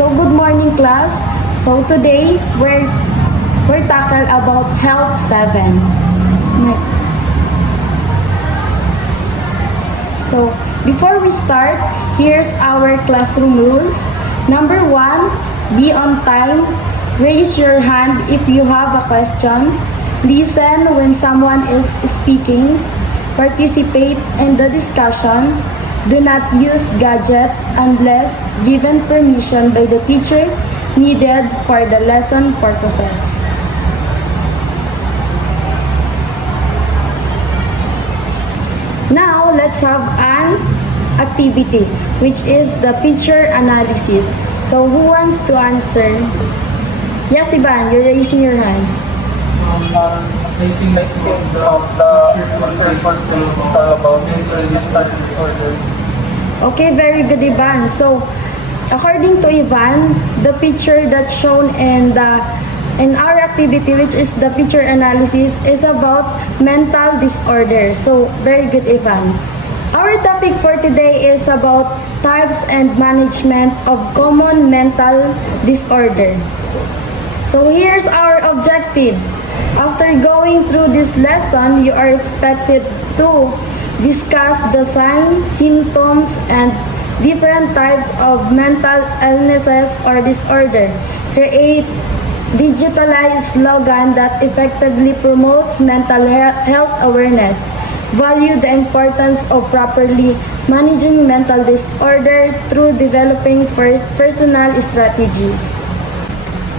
So good morning class. So today we're tackle about health 7. Next. So before we start, here's our classroom rules. Number 1, be on time. Raise your hand if you have a question. Listen when someone is speaking. Participate in the discussion. Do not use gadget unless given permission by the teacher needed for the lesson purposes. Now, let's have an activity, which is the picture analysis. So, who wants to answer? Yes, Ivan, you're raising your hand. I think the picture consists about mental disorder. Okay, very good, Ivan. So, according to Ivan, the picture that's shown in our activity, which is the picture analysis, is about mental disorder. So, very good, Ivan. Our topic for today is about types and management of common mental disorder. So, here's our objectives. After going through this lesson, you are expected to discuss the signs, symptoms, and different types of mental illnesses or disorder. Create digitalized slogan that effectively promotes mental health awareness. Value the importance of properly managing mental disorder through developing personal strategies.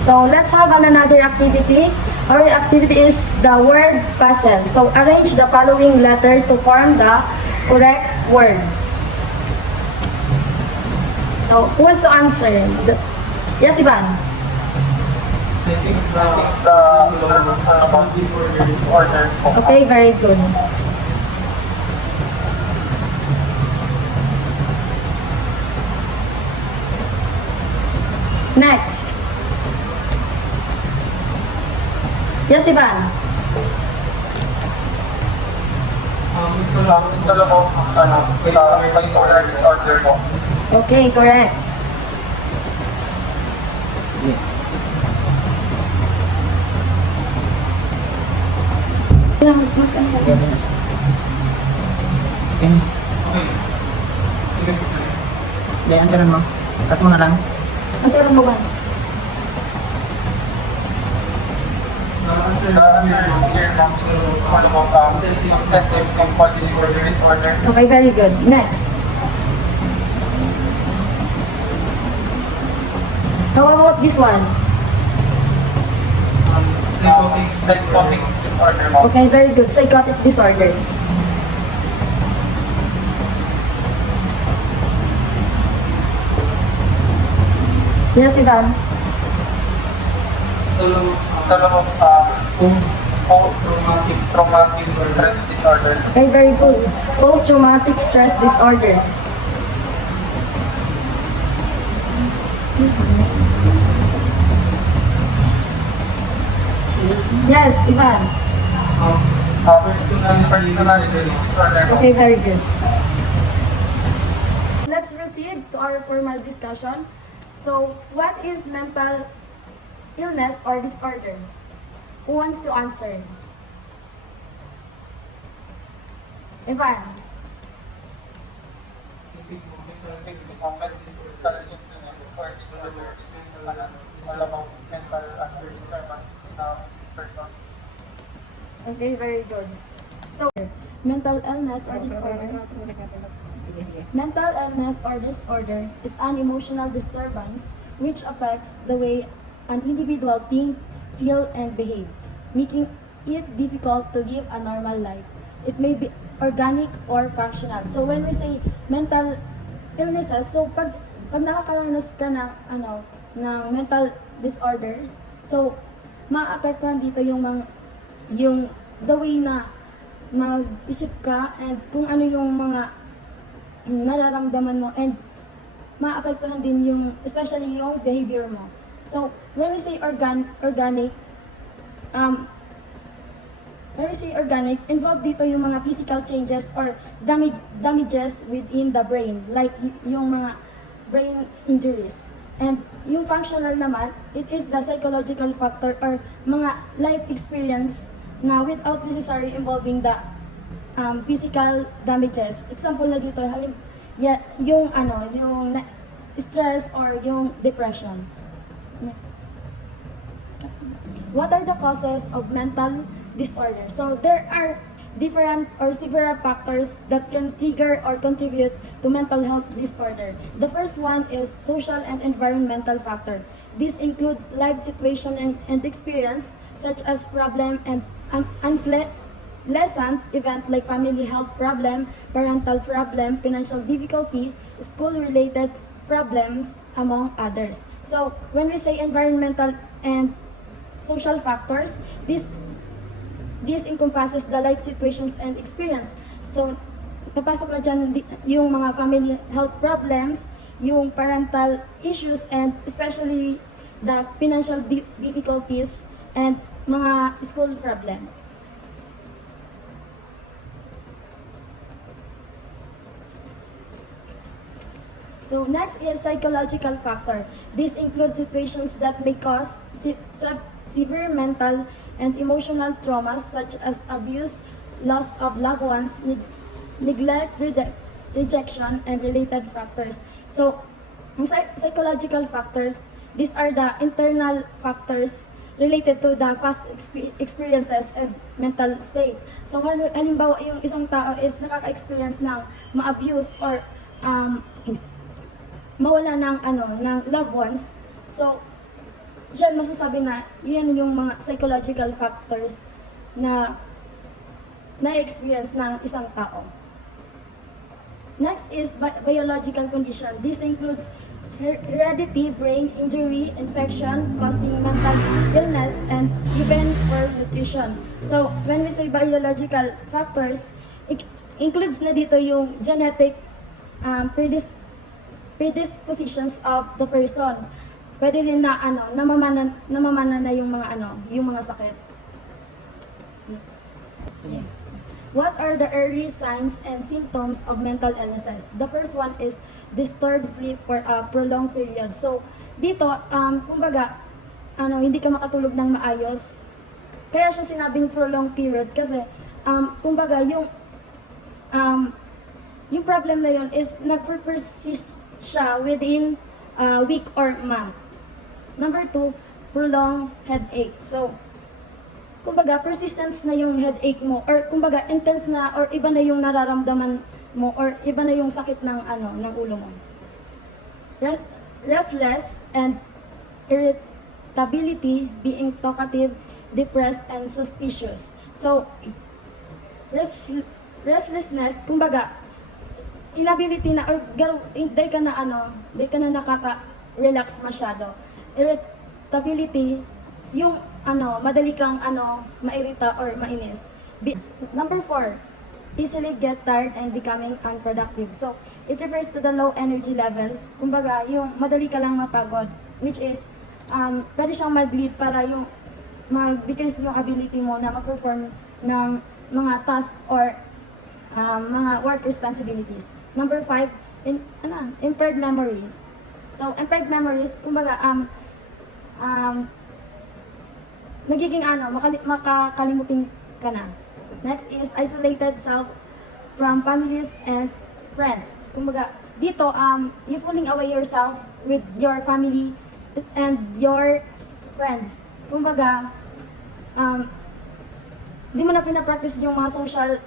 So let's have another activity. Our activity is the word puzzle. So arrange the following letter to form the correct word. So who wants to answer? Yes, Ivan. I think the about disorder. Okay, very good. Next. Yes, Ivan. It's all about sa bipolar disorder po. Okay, correct. Hindi, answeran mo. Cut mo na lang. Masalang mo ba? Obsessive compulsive disorder. Okay, very good. Next. How about this one? Psychotic disorder po. Okay, very good. Psychotic disorder. Yes, Ivan. Post-traumatic stress disorder. Okay, very good. Post-traumatic stress disorder. Yes, Ivan. Personality disorder. Okay, very good. Let's proceed to our formal discussion. So, what is mental illness or disorder? Who wants to answer? Ivan. Okay, very good. So, mental illness or disorder. Sige, sige. Mental illness or disorder is an emotional disturbance which affects the way an individual think, feel, and behave, making it difficult to live a normal life. It may be organic or functional. So when we say mental illnesses, so pag nakakaranas ka ng mental disorders, so maapektuhan dito yung the way na mag-isip ka and kung ano yung mga nararamdaman mo, and maapektuhan din yung especially yung behavior mo. So when we say organic, involved dito yung mga physical changes or damages within the brain, like yung mga brain injuries. And yung functional naman, it is the psychological factor or mga life experience na without necessarily involving the physical damages. Example na dito, yung stress or yung depression. Next. What are the causes of mental disorder? So there are different or several factors that can trigger or contribute to mental health disorder. The first one is social and environmental factor. This includes life situation and experience such as problem and unpleasant event like family health problem, parental problem, financial difficulty, school-related problems, among others. So when we say environmental and social factors, this encompasses the life situations and experience. So, papasok na dyan yung mga family health problems, yung parental issues, and especially the financial difficulties and mga school problems. So, next is psychological factor. This includes situations that may cause severe mental and emotional traumas such as abuse, loss of loved ones, neglect, rejection, and related factors. So, ang psychological factors, these are the internal factors related to the past experiences and mental state. So, halimbawa, yung isang tao is nakaka-experience ng ma-abuse or mawala ng loved ones. So, diyan masasabi na yan yung mga psychological factors na na-experience ng isang tao. Next is biological condition. This includes heredity, brain injury, infection, causing mental illness, and even poor nutrition. So, when we say biological factors, it includes na dito yung genetic predispositions of the person. Pwede din na namamana na yung mga sakit. Next. Yeah. What are the early signs and symptoms of mental illnesses? The first one is disturbed sleep for a prolonged period. So, dito, kumbaga, hindi ka makatulog ng maayos. Kaya siya sinabing prolonged period kasi, kumbaga, yung problem na yun is nag-persist siya within a week or month. Number 2, prolonged headache. So, kumbaga, persistence na yung headache mo, or kumbaga, intense na, or iba na yung nararamdaman mo, or iba na yung sakit ng ulo mo. Restless and irritability, being talkative, depressed, and suspicious. So, restlessness, kumbaga, inability na, or di ka na nakaka-relax masyado. Irritability, yung madali kang mairita or mainis. Number 4, easily get tired and becoming unproductive. So, it refers to the low energy levels. Kumbaga, yung madali ka lang mapagod, which is, pwede siyang mag-lead para yung mag-decrease yung ability mo na mag-perform ng mga tasks or mga work responsibilities. Number 5, impaired memories. So, impaired memories, kumbaga, nagiging makakalimutin ka na. Next is isolated self from families and friends. Kumbaga, dito, you pulling away yourself with your family and your friends. Kumbaga, di mo na pinapractice yung mga social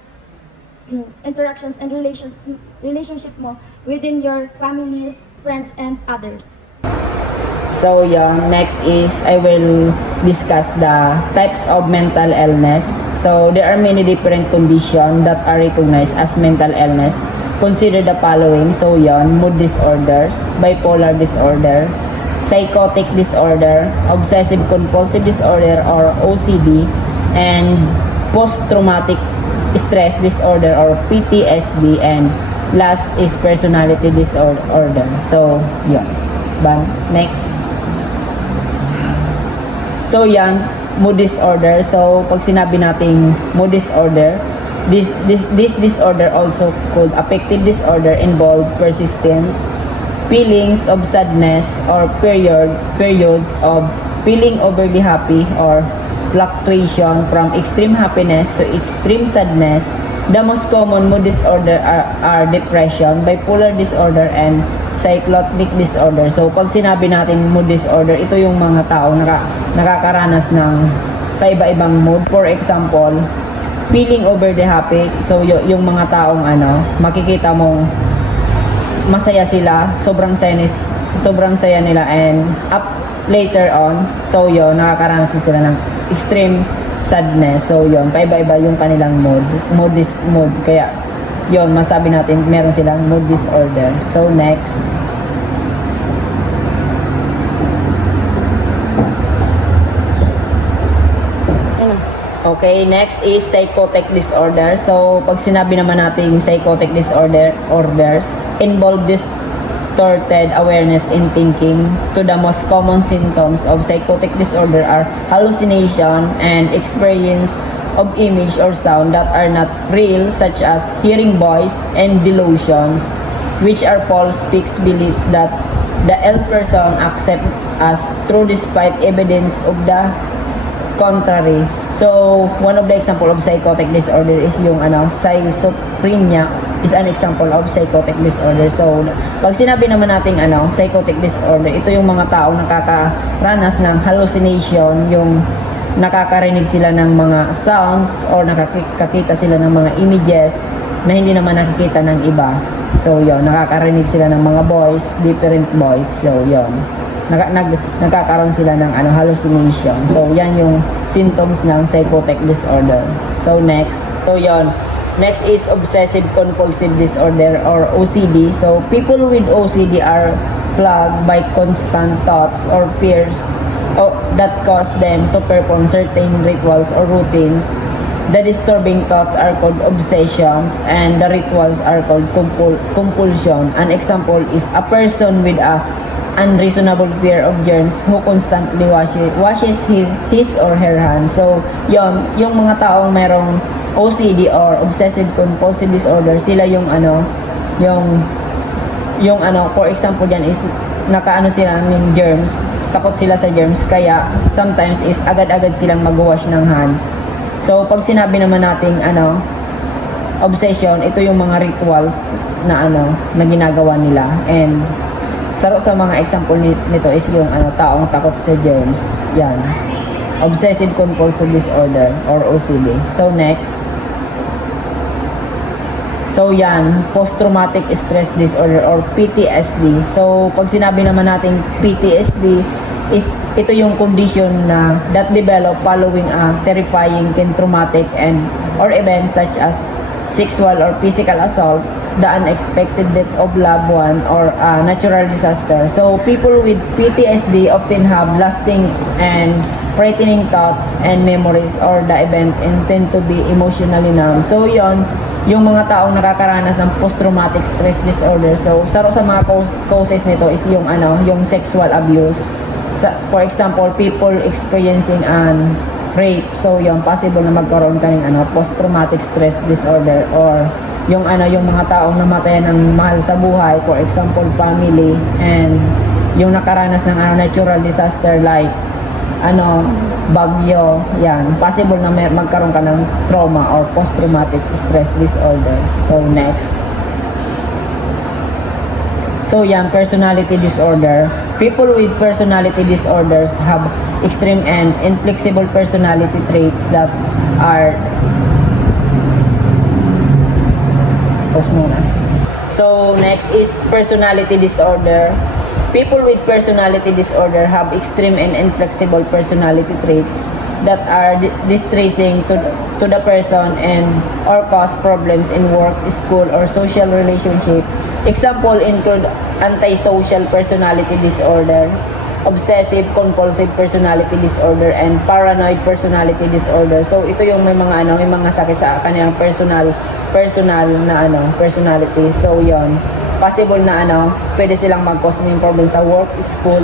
interactions and relationship mo within your families, friends, and others. So next is I will discuss the types of mental illness. So there are many different conditions that are recognized as mental illness. Consider the following. So mood disorders, bipolar disorder, psychotic disorder, obsessive compulsive disorder or OCD, and post-traumatic stress disorder or PTSD, and last is personality disorder. So next. So mood disorder. So pag sinabi nating mood disorder, this disorder, also called affective disorder, involve persistent feelings of sadness or periods of feeling overly happy or fluctuation from extreme happiness to extreme sadness. The most common mood disorder are depression, bipolar disorder, and cyclotic disorder. So, pag sinabi natin mood disorder, ito yung mga tao nakakaranas ng kaiba-ibang mood. For example, feeling overly happy. So, yung mga taong makikita mong masaya sila, sobrang saya nila, and up later on, so nakakaranas sila ng extreme sadness. So paiba-iba yung kanilang mood. Kaya masabi natin meron silang mood disorder. So next, okay, next is psychotic disorder. So, pag sinabi naman natin psychotic orders involve distorted awareness in thinking. To the most common symptoms of psychotic disorder are hallucination and experience of image or sound that are not real, such as hearing voice, and delusions, which are false fixed beliefs that the ill person accept as true despite evidence of the contrary. So, one of the example of psychotic disorder is yung schizophrenia is an example of psychotic disorder. So, pag sinabi naman nating psychotic disorder, ito yung mga tao nakakaranas ng hallucination, yung nakakarinig sila ng mga sounds or nakakita sila ng mga images na hindi naman nakikita ng iba. So, nakakarinig sila ng mga voice, different voice. So, nagkakaroon sila ng hallucination. So, yan yung symptoms ng psychotic disorder. So, next. So, next is obsessive compulsive disorder or OCD. So, people with OCD are plagued by constant thoughts or fears that cause them to perform certain rituals or routines. The disturbing thoughts are called obsessions, and the rituals are called compulsion. An example is a person with a unreasonable fear of germs who constantly washes his or her hands. So, yung mga taong mayroong OCD or obsessive compulsive disorder, sila for example yan is nakaano sila ng germs, takot sila sa germs, kaya sometimes is agad-agad silang mag-wash ng hands. So, pag sinabi naman nating obsession, ito yung mga rituals na na ginagawa nila, and sa mga example nito is yung taong takot sa germs. Yan. Obsessive compulsive disorder or OCD. So next. So yan, post-traumatic stress disorder or PTSD. So pag sinabi naman natin PTSD, is ito yung condition na that develop following a terrifying and traumatic or event such as sexual or physical assault, the unexpected death of loved one, or a natural disaster. So people with PTSD often have lasting and frightening thoughts and memories or the event and tend to be emotionally numb. So yung mga taong nakakaranas ng post-traumatic stress disorder. So sa mga causes nito is yung sexual abuse. For example, people experiencing an rape. So possible na magkaroon ka ng post-traumatic stress disorder, or yung mga taong namatayan ng mahal sa buhay, for example, family, and yung nakaranas ng natural disaster like bagyo. Yan, possible na magkaroon ka ng trauma or post-traumatic stress disorder. So next. So yan, personality disorder. People with personality disorders have extreme and inflexible personality traits that are So next is personality disorder. People with personality disorder have extreme and inflexible personality traits that are distressing to the person and or cause problems in work, school, or social relationship. Example include antisocial personality disorder, obsessive compulsive personality disorder, and paranoid personality disorder. So ito yung may mga sakit sa kanilang personal na personality. So yon, possible na pwede silang mag-cause ng problem sa work, school,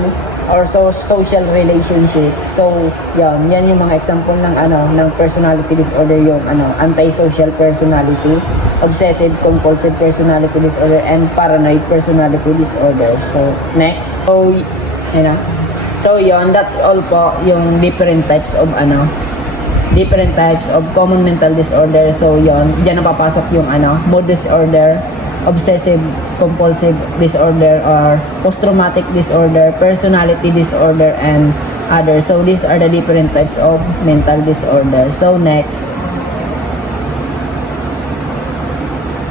or social relationship. So, yan yung mga example ng ng personality disorder, yung antisocial personality, obsessive compulsive personality disorder, and paranoid personality disorder. So, next. So, So, that's all po yung different types of common mental disorder. So, diyan napapasok yung mood disorder, obsessive compulsive disorder, or post-traumatic disorder, personality disorder, and others. So these are the different types of mental disorder. So next.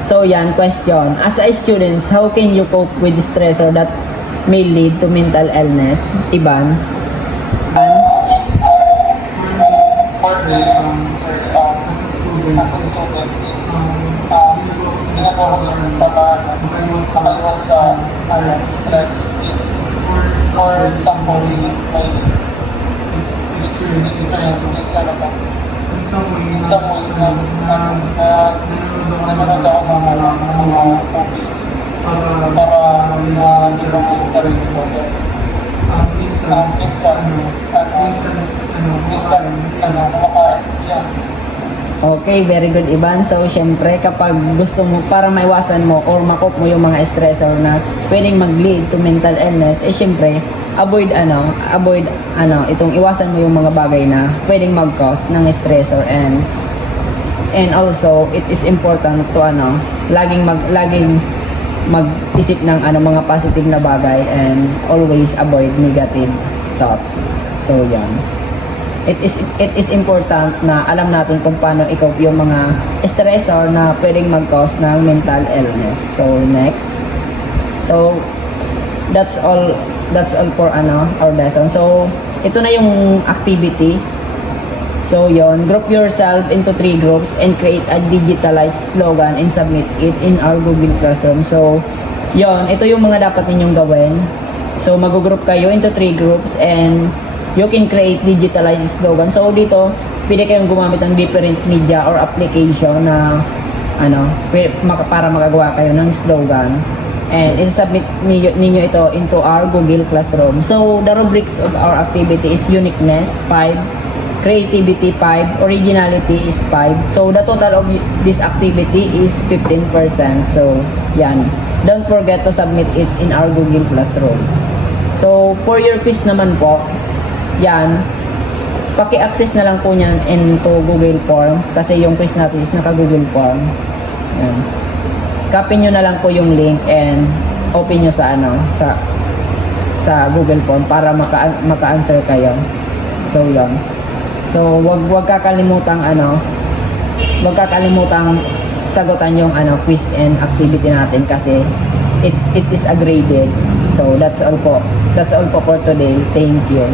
So question. As a student, how can you cope with stressor that may lead to mental illness? Iban? ginagawa ko yung makaliwag sa stress or example may experience talaga. Example na nanonood ako ng mga movie para na-jirong yung sarili ko. Minsan kumakain. Yeah. Okay, very good, Ivan. So, syempre, kapag gusto mo, para maiwasan mo or makop mo yung mga stressor na pwedeng mag-lead to mental illness, syempre, avoid itong iwasan mo yung mga bagay na pwedeng mag-cause ng stressor, and also, it is important to, laging mag-isip ng, mga positive na bagay, and always avoid negative thoughts. So, yan. It is important na alam natin kung paano i-cope yung mga stressor na pwedeng mag-cause ng mental illness. So next. So that's all for our lesson. So ito na yung activity. So group yourself into 3 groups and create a digitalized slogan and submit it in our Google Classroom. So ito yung mga dapat ninyong gawin. So mag-group kayo into 3 groups and you can create digitalized slogan. So dito, pwede kayong gumamit ng different media or application na para makagawa kayo ng slogan. And isa-submit ninyo ito into our Google Classroom. So the rubrics of our activity is uniqueness 5, creativity 5, originality is 5. So the total of this activity is 15%. So yan. Don't forget to submit it in our Google Classroom. So for your quiz naman po, paki-access na lang po niyan into Google Form kasi yung quiz natin is naka-Google Form. Yan. Copy nyo na lang po yung link and open nyo sa sa Google Form para maka-answer kayo. So yan. So wag kakalimutang sagutan yung quiz and activity natin kasi it is graded. So that's all po for today. Thank you.